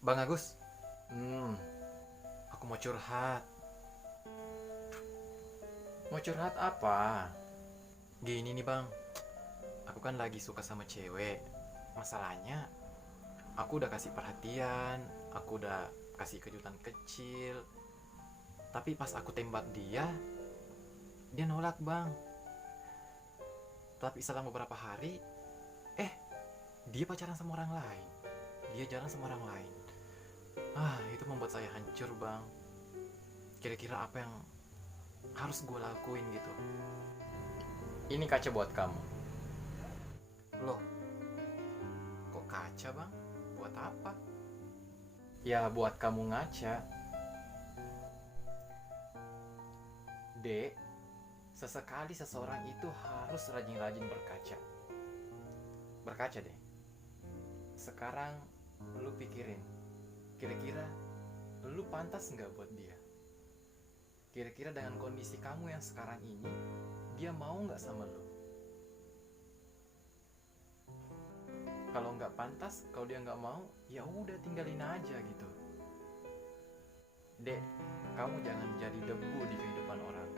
Bang Agus, aku mau curhat. Mau curhat apa? Gini nih bang, aku kan lagi suka sama cewek. Masalahnya, aku udah kasih perhatian, aku udah kasih kejutan kecil. Tapi pas aku tembak dia, dia nolak bang. Tapi selang beberapa hari, eh dia pacaran sama orang lain. Dia jalan sama orang lain. Itu membuat saya hancur bang. Kira-kira apa yang harus gue lakuin gitu? Ini kaca buat kamu. Loh, kok kaca bang? Buat apa? Ya buat kamu ngaca. Dek, sesekali seseorang itu harus rajin-rajin berkaca. Berkaca deh. Sekarang lu pikirin, kira-kira lu pantas nggak buat dia? Kira-kira dengan kondisi kamu yang sekarang ini, dia mau nggak sama lu? Kalau nggak pantas, kalau dia nggak mau, ya udah tinggalin aja gitu. Dek, kamu jangan jadi debu di kehidupan orang.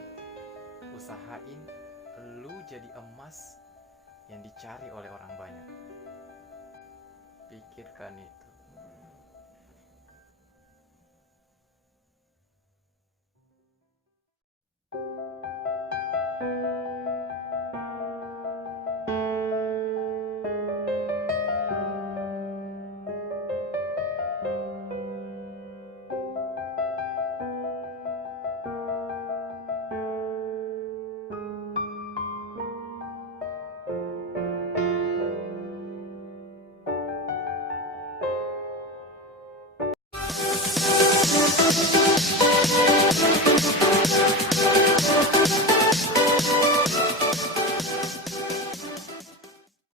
Usahain lu jadi emas yang dicari oleh orang banyak. Pikirkan itu.